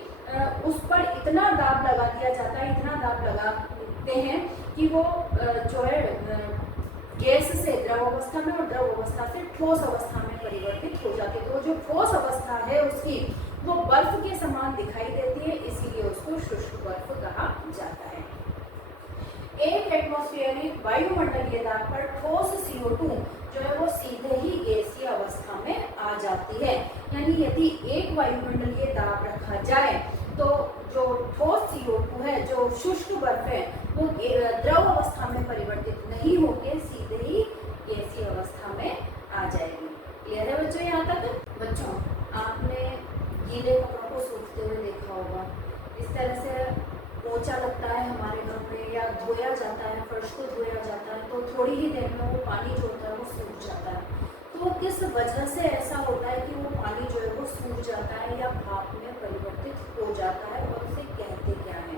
उस पर इतना दाब लगा दिया जाता है, इतना दाब लगाते हैं कि वो जो है गैस से द्रव अवस्था में और द्रव अवस्था से ठोस अवस्था में परिवर्तित हो जाती है। तो जो ठोस अवस्था है उसकी, वो बर्फ के समान दिखाई देती है, इसीलिए उसको शुष्क बर्फ कहा जाता है। एक एटमॉस्फेरिक वायुमंडलीय दाब पर ठोस CO2 जो है वो सीधे ही गैसीय अवस्था में आ जाती है। यानी यदि एक वायुमंडलीय दाब रखा जाए तो जो ठोस CO2 है, जो शुष्क बर्फ है, वो द्रव अवस्था में परिवर्तित नहीं होकर सीधे ही गैसीय अवस्था में आ जाएगी। क्लियर है बच्चों यहाँ तक? बच्चों आपने गीले कपड़ों को सूखते हुए देखा होगा, इस तरह से पोंछा लगता है हमारे घर में या धोया जाता है, फर्श को धोया जाता है, तो थोड़ी ही देर में वो पानी जो होता है वो सूख जाता है। तो किस वजह से ऐसा होता है कि वो पानी जो है वो सूख जाता है या भाप में परिवर्तित हो जाता है, और उसे कहते क्या है?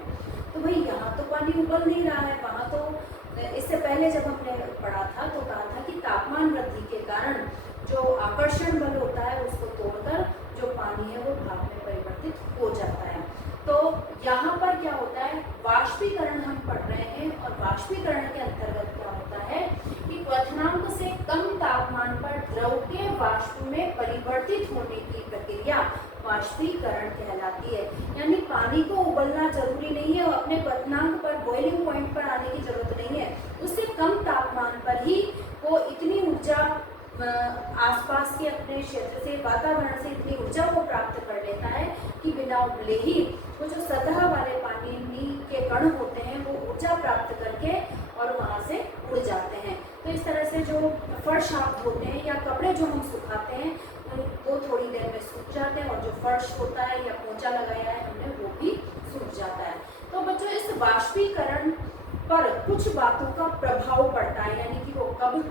तो भाई यहाँ तो पानी उबल नहीं रहा है, वहाँ तो इससे पहले जब हमने पढ़ा था तो कहा था कि तापमान वृद्धि के कारण जो आकर्षण बल होता है उसको तोड़कर जो पानी है वो भाप में परिवर्तित हो जाता है। तो यहाँ पर क्या होता है, वाष्पीकरण हम पढ़ रहे हैं, और वाष्पीकरण के अंतर्गत क्या होता है कि क्वथनांक से कम तापमान पर द्रव के वाष्प में परिवर्तित होने की प्रक्रिया वाष्पीकरण कहलाती है। यानी पानी को उबलना जरूरी नहीं है, अपने क्वथनांक पर, बॉइलिंग पॉइंट पर आने की जरूरत नहीं है, उससे कम तापमान पर ही वो इतनी ऊर्जा आसपास के अपने क्षेत्र से, वातावरण से इतनी ऊर्जा को प्राप्त कर लेता है कि बिना उबले ही वो जो सतह वाले पानी के कण होते हैं वो ऊर्जा प्राप्त करके और वहाँ से उड़ जाते हैं। तो इस तरह से जो फर्श आप धोते हैं या कपड़े जो हम सुखाते हैं वो थोड़ी देर में सूख जाते हैं, और जो फर्श होता है या पोंछा लगाया है हमने वो भी सूख जाता है। तो बच्चों इस वाष्पीकरण पर कुछ बातों का प्रभाव पड़ता है, यानी कि वो कब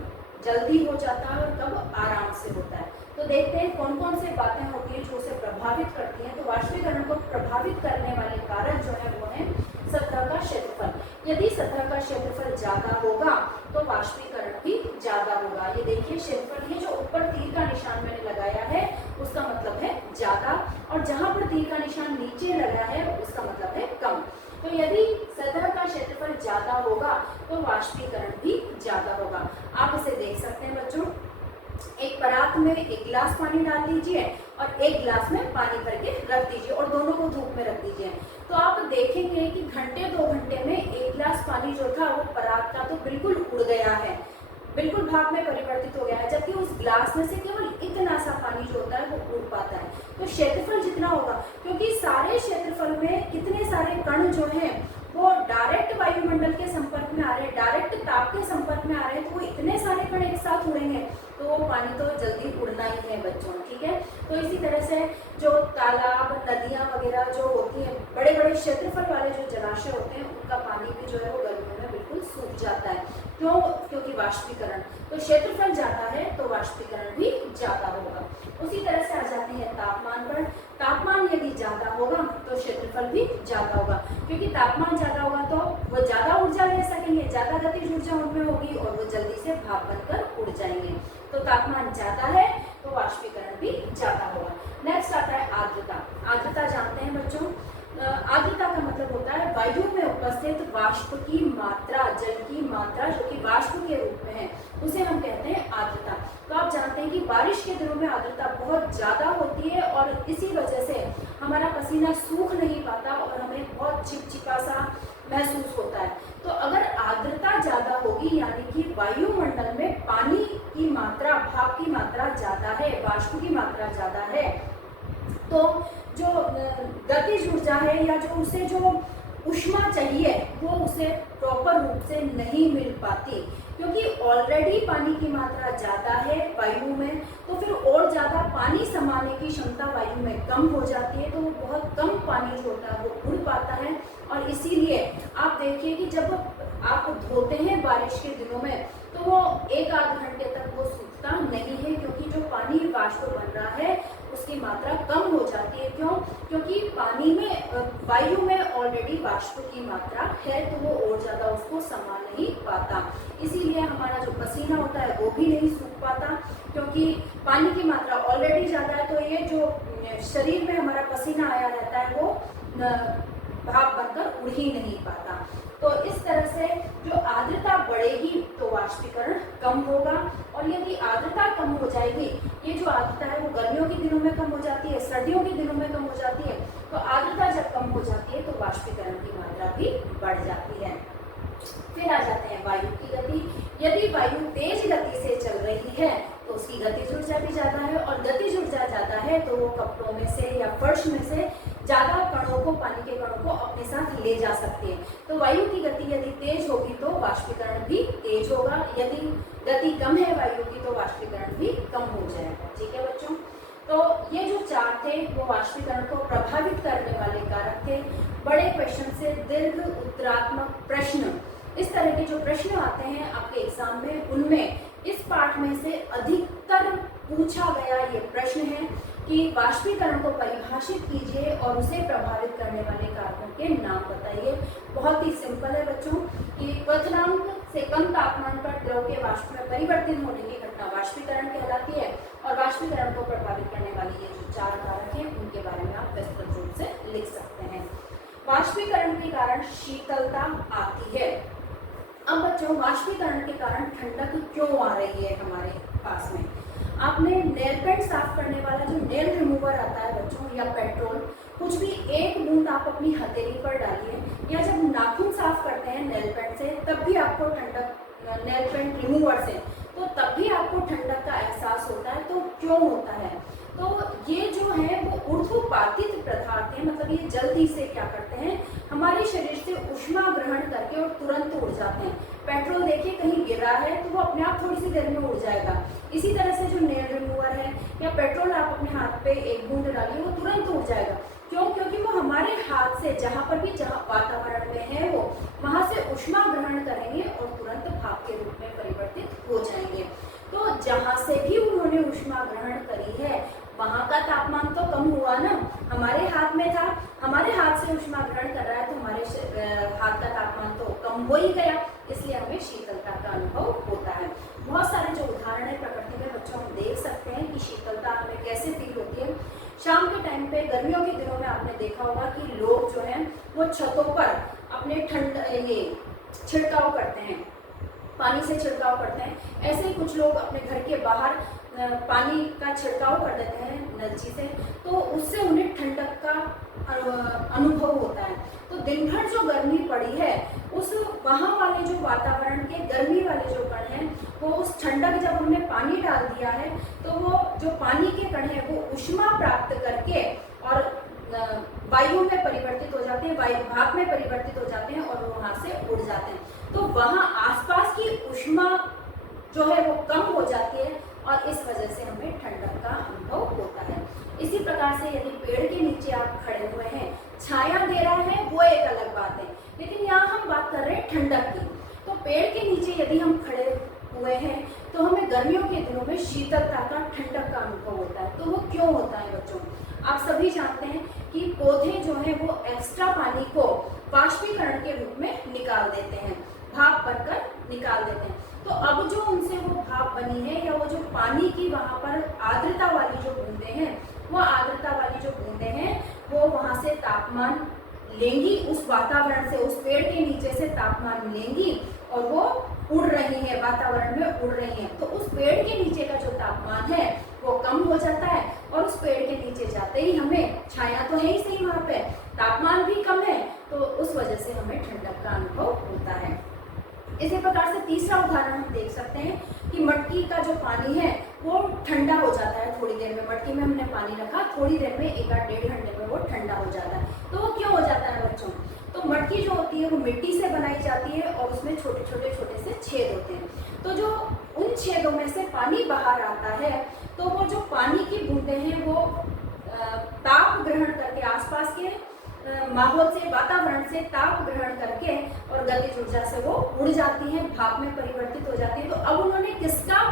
जल्दी हो जाता है और कब आराम से होता है। तो देखते हैं कौन कौन से बातें होती हैं जो उसे प्रभावित करती हैं। तो वाष्पीकरण को प्रभावित करने वाले कारक जो है वो है सतह का क्षेत्रफल। यदि सतह का क्षेत्रफल ज्यादा होगा तो वाष्पीकरण भी ज्यादा होगा। ये देखिए क्षेत्रफल, ये जो ऊपर तीर का निशान मैंने लगाया है उसका मतलब है ज्यादा, और जहां पर तीर का निशान नीचे लगा है उसका मतलब है कम। तो यदि सतह का क्षेत्रफल ज्यादा होगा तो वाष्पीकरण भी ज्यादा होगा। आप इसे देख सकते हैं बच्चों, एक परात में एक गिलास पानी डाल दीजिए और एक गिलास में पानी भर के रख दीजिए और दोनों को धूप में रख दीजिए। तो आप देखेंगे कि घंटे 2 घंटे में एक गिलास पानी जो था वो परात का तो बिल्कुल उड़ गया है, बिल्कुल भाप में परिवर्तित हो गया है, जबकि उस गिलास में से केवल इतना सा पानी जो होता है वो उड़ पाता है। तो क्षेत्रफल जितना होगा, क्योंकि सारे क्षेत्रफल में कितने सारे कण जो हैं वो डायरेक्ट वायुमंडल के संपर्क में आ रहे हैं, डायरेक्ट ताप के संपर्क में आ रहे हैं, तो वो इतने सारे कण एक साथ उड़ेंगे तो वो पानी तो जल्दी उड़ना ही है बच्चों, ठीक है। है। तो इसी तरह से जो तालाब, नदियाँ वगैरह जो होती हैं, बड़े बड़े क्षेत्रफल वाले जो जलाशय होते हैं, उनका पानी भी जो है वो गर्मियों में बिल्कुल सूख जाता है। क्यों? क्योंकि वाष्पीकरण। तो क्षेत्रफल ज़्यादा है तो वाष्पीकरण भी ज़्यादा होगा। उसी तरह से आ जाते हैं तापमान पर। तापमान यदि ज़्यादा होगा तो क्षेत्रफल भी ज़्यादा होगा, क्योंकि तापमान ज़्यादा होगा तो वो ज़्यादा ऊर्जा ले सकेंगे, ज़्यादा गतिज ऊर्जा उनमें होगी और वो जल्दी से भाप बनकर उड़ जाएंगे। तो तापमान ज़्यादा है तो वाष्पीकरण भी ज़्यादा होगा। नेक्स्ट आता है आर्द्रता। आर्द्रता जानते हैं बच्चों, आर्द्रता का मतलब होता है वायु में उपस्थित वाष्प की मात्रा, जल की मात्रा जो कि वाष्प के रूप में है, उसे हम कहते हैं आर्द्रता। तो आप जानते हैं कि बारिश के दिनों में आर्द्रता बहुत ज़्यादा होती है और इसी वजह से हमारा पसीना सूख नहीं पाता और हमें बहुत चिपचिपा सा महसूस होता है। तो अगर आर्द्रता ज़्यादा होगी, यानी कि वायुमंडल में पानी की मात्रा, भाप की मात्रा ज़्यादा है, वाष्प की मात्रा ज़्यादा है, तो जो गतिज ऊर्जा है या जो उसे जो ऊष्मा चाहिए वो उसे प्रॉपर रूप से नहीं मिल पाती, क्योंकि ऑलरेडी पानी की मात्रा ज़्यादा है वायु में, तो फिर और ज़्यादा पानी समाने की क्षमता वायु में कम हो जाती है, तो वो बहुत कम पानी जो होता है वो उड़ पाता है। और इसीलिए आप देखिए कि जब आप धोते हैं बारिश के दिनों में तो वो 1-8 घंटे तक वो सूखता नहीं है, क्योंकि जो पानी वाष्प बन रहा है उसकी मात्रा कम हो जाती है। क्यों? क्योंकि पानी में, वायु में ऑलरेडी वाष्प की मात्रा है, तो वो और ज़्यादा उसको समा नहीं पाता। इसीलिए हमारा जो पसीना होता है वो भी नहीं सूख पाता, क्योंकि पानी की मात्रा ऑलरेडी ज़्यादा है। तो ये जो शरीर में हमारा पसीना आया रहता है वो भाप बनकर उड़ ही नहीं पाता। तो इस तरह से जो आर्द्रता बढ़ेगी तो वाष्पीकरण कम होगा, और यदि आर्द्रता कम हो जाएगी, ये जो आर्द्रता है वो गर्मियों के दिनों में कम हो जाती है, सर्दियों के दिनों में कम हो जाती है, तो आर्द्रता जब कम हो जाती है तो वाष्पीकरण की मात्रा भी बढ़ जाती है। फिर आ जाते हैं वायु की गति। यदि वायु तेज गति से चल रही है तो उसकी गतिज ऊर्जा भी ज़्यादा है, और गतिज ऊर्जा ज़्यादा है तो वो कपड़ों में से या फर्श में से ज़्यादा कणों को, पानी के कणों को अपने साथ ले जा सकती है। तो वायु की गति यदि तेज होगी तो वाष्पीकरण भी तेज होगा, यदि गति कम है वायु की तो वाष्पीकरण भी कम हो जाएगा। ठीक है बच्चों, तो ये जो 4 थे वो वाष्पीकरण को प्रभावित करने वाले कारक थे। बड़े क्वेश्चन से दीर्घ उत्तरात्मक प्रश्न, इस तरह के जो प्रश्न आते हैं आपके एग्जाम में, उनमें इस पाठ में से अधिकतर पूछा गया ये प्रश्न है कि वाष्पीकरण को परिभाषित कीजिए और उसे प्रभावित करने वाले कारकों के नाम बताइए। बहुत ही सिंपल है बच्चों कि क्वथनांक से कम तापमान पर द्रव के वाष्प में परिवर्तित होने की घटना वाष्पीकरण कहलाती है, और वाष्पीकरण को प्रभावित करने वाली ये जो 4 कारक हैं उनके बारे में आप विस्तृत रूप से लिख सकते हैं। वाष्पीकरण के कारण शीतलता आती है। अब बच्चों, वाष्पीकरण के कारण ठंडक क्यों आ रही है हमारे पास में? आपने नेल पेंट साफ करने वाला जो नेल रिमूवर आता है बच्चों, या पेट्रोल, कुछ भी एक बूंद आप अपनी हथेली पर डालिए, या जब नाखून साफ करते हैं नेल पेंट से तब भी आपको ठंडक, नेल पेंट रिमूवर से, तो तब भी आपको ठंडक का एहसास होता है। तो क्यों होता है? तो ये जो है वो ऊर्ध्वपातित पदार्थ है, मतलब ये जल्दी से क्या करते हैं, हमारे शरीर से ऊष्मा ग्रहण करके और तुरंत उड़ जाते हैं। पेट्रोल देखिए कहीं गिरा है तो वो अपने आप थोड़ी सी देर में उड़ जाएगा। इसी तरह से जो नेल रिमूवर है या पेट्रोल आप अपने हाथ पे एक बूंद डालिए वो तुरंत उड़ जाएगा। क्यों? क्योंकि वो हमारे हाथ से जहाँ पर भी, जहाँ वातावरण में है वो वहाँ से ऊष्मा ग्रहण करेंगे और तुरंत भाप के रूप में परिवर्तित हो जाएंगे। तो जहाँ से भी उन्होंने ऊष्मा ग्रहण करी है वहाँ का तापमान तो कम हुआ ना, हमारे हाथ में था, हमारे हाथ से ऊष्मा ग्रहण कर रहा है तो हमारे हाथ का तापमान तो कम हो ही गया, इसलिए हमें शीतलता का अनुभव होता है। बहुत सारे जो उदाहरण है प्रकृति में बच्चों हम देख सकते हैं कि शीतलता हमें कैसे फील होती है। शाम के टाइम पे, गर्मियों के दिनों में आपने देखा होगा कि लोग जो हैं वो छतों पर अपने ये छिड़काव करते हैं, पानी से छिड़काव करते हैं। ऐसे ही कुछ लोग अपने घर के बाहर पानी का छिड़काव कर देते हैं नलची से, तो उससे उन्हें ठंडक का अनुभव होता है। तो दिन भर जो गर्मी पड़ी है उस वहाँ वाले जो वातावरण के गर्मी वाले जो कण हैं वो उस ठंडक, जब हमने पानी डाल दिया है तो वो जो पानी के कण हैं वो ऊष्मा प्राप्त करके और वायु में परिवर्तित हो जाते हैं, वायु भाप में परिवर्तित हो जाते हैं और वहाँ से उड़ जाते हैं। तो वहाँ आसपास की ऊष्मा जो है वो कम हो जाती है और इस वजह से हमें ठंडक का अनुभव होता है। इसी प्रकार से यदि पेड़ के नीचे आप खड़े हुए हैं, छाया दे रहा है वो एक अलग बात है, लेकिन यहाँ हम बात कर रहे हैं ठंडक की। तो पेड़ के नीचे यदि हम खड़े हुए हैं तो हमें गर्मियों के दिनों में शीतलता का, ठंडक का अनुभव होता है। तो वो क्यों होता है बच्चों? आप सभी जानते हैं कि पौधे जो हैं वो एक्स्ट्रा पानी को वाष्पीकरण के रूप में निकाल देते हैं, भाप बनकर निकाल देते हैं। तो अब जो उनसे वो भाप बनी है, या वो जो पानी की वहाँ पर आर्द्रता वाली जो बूंदे हैं, वो आर्द्रता वाली जो बूंदे हैं वो वहाँ से तापमान लेंगी, उस वातावरण से, उस पेड़ के नीचे से तापमान लेंगी और वो उड़ रही है, वातावरण में उड़ रही है। तो उस पेड़ के नीचे का जो तापमान है वो कम हो जाता है, और उस पेड़ के नीचे जाते ही हमें छाया तो है ही सही, वहाँ पे तापमान भी कम है, तो उस वजह से हमें ठंडक का अनुभव होता है। इसी प्रकार से तीसरा उदाहरण हम देख सकते हैं कि मटकी का जो पानी है वो ठंडा हो जाता है थोड़ी देर में। मटकी में हमने पानी रखा, थोड़ी देर में, 1 आध 1.5 घंटे में वो ठंडा हो जाता है। तो वो क्यों हो जाता है बच्चों? तो मटकी जो होती है वो मिट्टी से बनाई जाती है और उसमें छोटे छोटे से छेद होते हैं। तो जो उन छेदों में से पानी बाहर आता है, तो वो जो पानी की बूंदें हैं वो ताप ग्रहण करके, आसपास के माहौल से, वातावरण से ताप ग्रहण करके और गतिज ऊर्जा से वो उड़ जाती हैं, भाप में परिवर्तित हो जाती है। तो अब उन्होंने किसका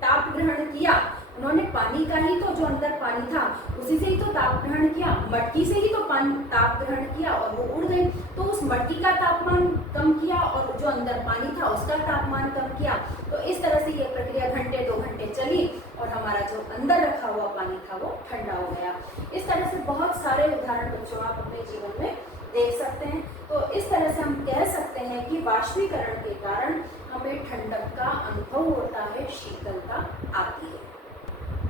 ताप ग्रहण किया? उन्होंने पानी का ही, तो जो अंदर पानी था उसी से ही तो ताप ग्रहण किया, मटकी से ही तो पानी ताप ग्रहण किया और वो उड़ गई। तो उस मटकी का तापमान कम किया और जो अंदर पानी था उसका तापमान कम किया। तो इस तरह से ये प्रक्रिया घंटे 2 घंटे चली और हमारा जो अंदर रखा हुआ पानी था वो ठंडा हो गया। इस तरह से बहुत सारे उदाहरण बच्चों आप अपने जीवन में देख सकते हैं। तो इस तरह से हम कह सकते हैं कि वाष्पीकरण के कारण हमें ठंडक का अनुभव होता है, शीतलता आती है।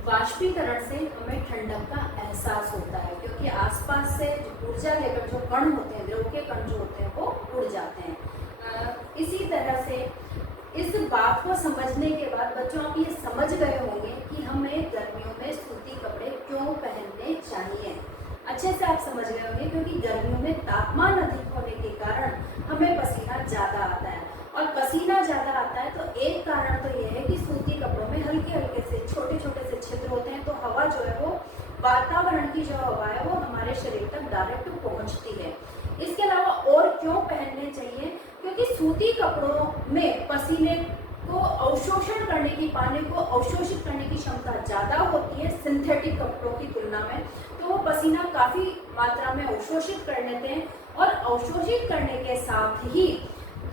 वाष्पीकरण से हमें ठंडक का एहसास होता है, क्योंकि आसपास से ऊर्जा लेकर जो कण होते हैं, द्रव के कण जो होते हैं वो उड़ जाते हैं। इसी तरह से इस बात को समझने के बाद बच्चों आप ये समझ गए होंगे कि हमें गर्मियों में सूती कपड़े क्यों पहनने चाहिए। अच्छे से आप समझ गए होंगे, क्योंकि गर्मियों में तापमान अधिक होने के कारण हमें पसीना ज़्यादा आता है, और पसीना ज़्यादा आता है तो एक कारण तो यह है कि सूती कपड़ों में हल्के हल्के से, छोटे छोटे से छिद्र होते हैं, तो हवा जो है वो, वातावरण की जो हवा है वो हमारे शरीर तक डायरेक्ट पहुंचती है। इसके अलावा और क्यों पहनने चाहिए? क्योंकि सूती कपड़ों में पसीने को अवशोषण करने की, पानी को अवशोषित करने की क्षमता ज़्यादा होती है सिंथेटिक कपड़ों की तुलना में। तो वो पसीना काफ़ी मात्रा में अवशोषित कर लेते हैं, और अवशोषित करने के साथ ही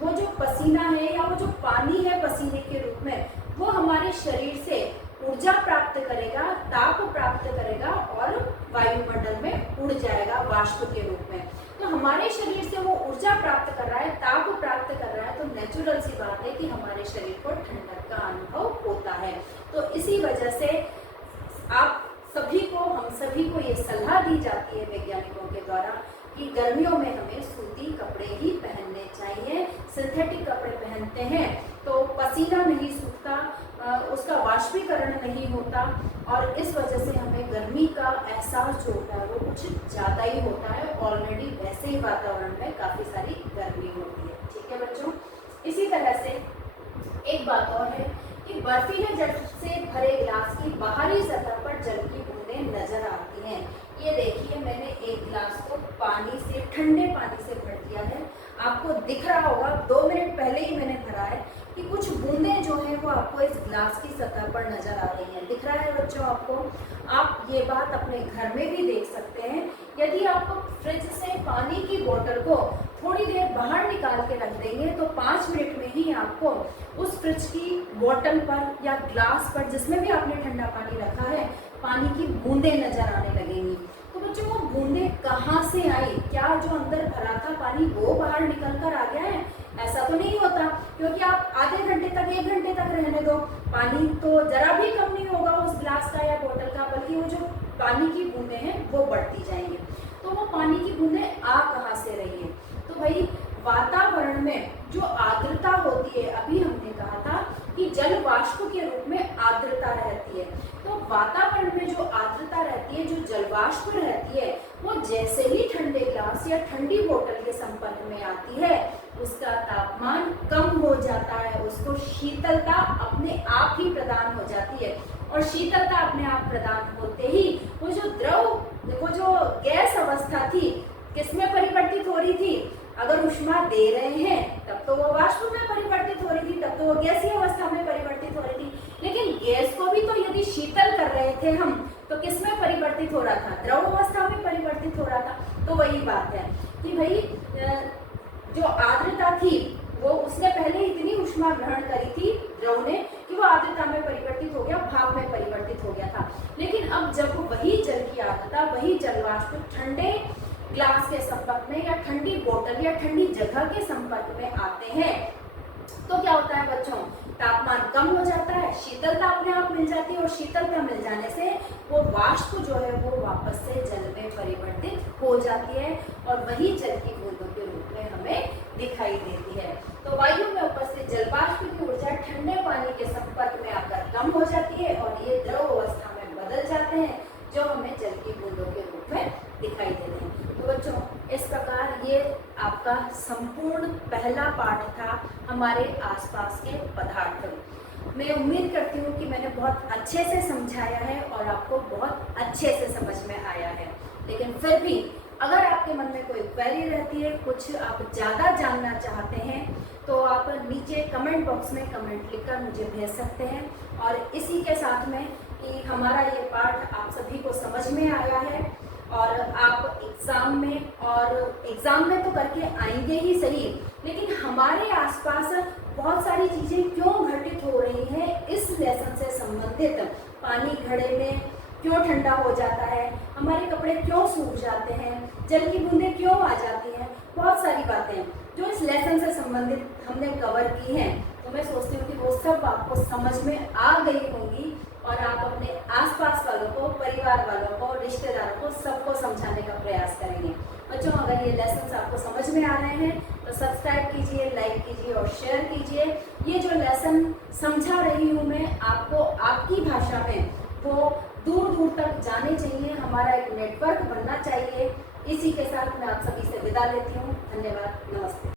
वो जो पसीना है, या वो जो पानी है पसीने के रूप में, वो हमारे शरीर से ऊर्जा प्राप्त करेगा, ताप प्राप्त करेगा और वायुमंडल में उड़ जाएगा वाष्प के रूप में। तो हमारे शरीर से वो ऊर्जा प्राप्त कर रहा है, ताप प्राप्त कर रहा है, तो नेचुरल सी बात है कि हमारे शरीर को ठंडक का अनुभव होता है। तो इसी वजह से आप सभी को, हम सभी को ये सलाह दी जाती है वैज्ञानिकों के द्वारा कि गर्मियों में हमें सूती कपड़े ही पहनने चाहिए। सिंथेटिक कपड़े पहनते हैं तो पसीना नहीं सूखता, उसका वाष्पीकरण नहीं होता, और इस वजह से हमें गर्मी का एहसास जो होता है वो कुछ ज़्यादा ही होता है। ऑलरेडी वैसे ही वातावरण में काफ़ी सारी गर्मी होती है। ठीक है बच्चों, इसी तरह से एक बात और है कि बर्फीले जल से भरे गिलास की बाहरी सतह पर जल की बूंदें नजर आती हैं। ये देखिए, मैंने एक गिलास को पानी से, ठंडे पानी से भर दिया है। आपको दिख रहा होगा, 2 मिनट पहले ही मैंने भरा है, कि कुछ बूंदें जो हैं वो आपको इस गिलास की सतह पर नजर आ रही हैं। दिख रहा है बच्चों आपको? आप ये बात अपने घर में भी देख सकते हैं। यदि आप फ्रिज से पानी की बोतल को थोड़ी देर बाहर निकाल के रख देंगे तो 5 मिनट में ही आपको उस फ्रिज की बोतल पर या ग्लास पर, जिसमें भी आपने ठंडा पानी रखा है, पानी की बूंदें नजर आने लगेंगी। तो बच्चों, वो बूंदें कहाँ से आई? क्या जो अंदर भरा था पानी वो बाहर निकल कर आ गया है? ऐसा तो नहीं होता, क्योंकि आप आधे घंटे तक, 1 घंटे तक रहने दो, पानी तो जरा भी कम नहीं होगा उस ग्लास का या बोतल का, बल्कि वो जो पानी की बूंदें हैं वो बढ़ती जाएंगी। तो वो पानी की बूंदें आ कहाँ से रही है? तो भाई, वातावरण में जो आर्द्रता होती है, अभी हमने कहा था कि जल वाष्प के रूप में आर्द्रता रहती है। तो वातावरण में जो आर्द्रता रहती है, जो जल वाष्प रहती है, वो जैसे ही ठंडे ग्लास या ठंडी बोतल के संपर्क में आती है, उसका तापमान कम हो जाता है, उसको शीतलता अपने आप ही प्रदान हो जाती है, और शीतलता अपने आप प्रदान होते ही वो जो द्रव दे रहे हैं तब तो वो वाष्प में परिवर्तित हो रही थी, तब तो वो गैसीय अवस्था में परिवर्तित हो रही थी। लेकिन गैस को भी तो यदि शीतल कर रहे थे हम, तो किस में परिवर्तित हो रहा था? द्रव अवस्था में परिवर्तित हो रहा था। तो वही बात है कि भाई जो आर्द्रता थी वो उसने पहले इतनी ऊष्मा ग्रहण करी थी द्रव ने कि वो आर्द्रता में परिवर्तित हो गया, भाप में परिवर्तित हो गया था। लेकिन अब जब वही जल की आर्द्रता, वही जल वाष्प ठंडे ग्लास के संपर्क में या ठंडी बोतल या ठंडी जगह के संपर्क में आते हैं तो क्या होता है बच्चों? तापमान कम हो जाता है, शीतलता अपने आप मिल जाती है और शीतलता मिल जाने से वो वाष्प जो है वो वापस से जल में परिवर्तित हो जाती है और वही जल की बूंदों के रूप में हमें दिखाई देती है। तो वायु में उपस्थित जल वाष्प की ऊर्जा ठंडे पानी के संपर्क में आकर कम हो जाती है और ये द्रव अवस्था में बदल जाते हैं जो हमें जल की बूंदों के रूप में दिखाई देते हैं। तो बच्चों इस प्रकार ये आपका संपूर्ण पहला पाठ था हमारे आसपास के पदार्थ। मैं उम्मीद करती हूँ कि मैंने बहुत अच्छे से समझाया है और आपको बहुत अच्छे से समझ में आया है। लेकिन फिर भी अगर आपके मन में कोई क्वेरी रहती है, कुछ आप ज़्यादा जानना चाहते हैं, तो आप नीचे कमेंट बॉक्स में कमेंट लिखकर मुझे भेज सकते हैं। और इसी के साथ में कि हमारा ये पाठ आप सभी को समझ में आया है और आप एग्ज़ाम में तो करके आएंगे ही सही, लेकिन हमारे आसपास बहुत सारी चीज़ें क्यों घटित हो रही हैं इस लेसन से संबंधित, पानी घड़े में क्यों ठंडा हो जाता है, हमारे कपड़े क्यों सूख जाते हैं, जल की बूंदें क्यों आ जाती हैं, बहुत सारी बातें जो इस लेसन से संबंधित हमने कवर की हैं। तो मैं सोचती हूँ कि वो सब आपको समझ में आ गई होंगी और आप अपने आसपास वालों को, परिवार वालों को, रिश्तेदारों को, सबको समझाने का प्रयास करेंगे। बच्चों अगर ये लेसन आपको समझ में आ रहे हैं तो सब्सक्राइब कीजिए, लाइक कीजिए और शेयर कीजिए। ये जो लेसन समझा रही हूँ मैं आपको आपकी भाषा में, वो दूर दूर तक जाने चाहिए, हमारा एक नेटवर्क बनना चाहिए। इसी के साथ मैं आप सभी से विदा लेती हूँ। धन्यवाद, नमस्ते।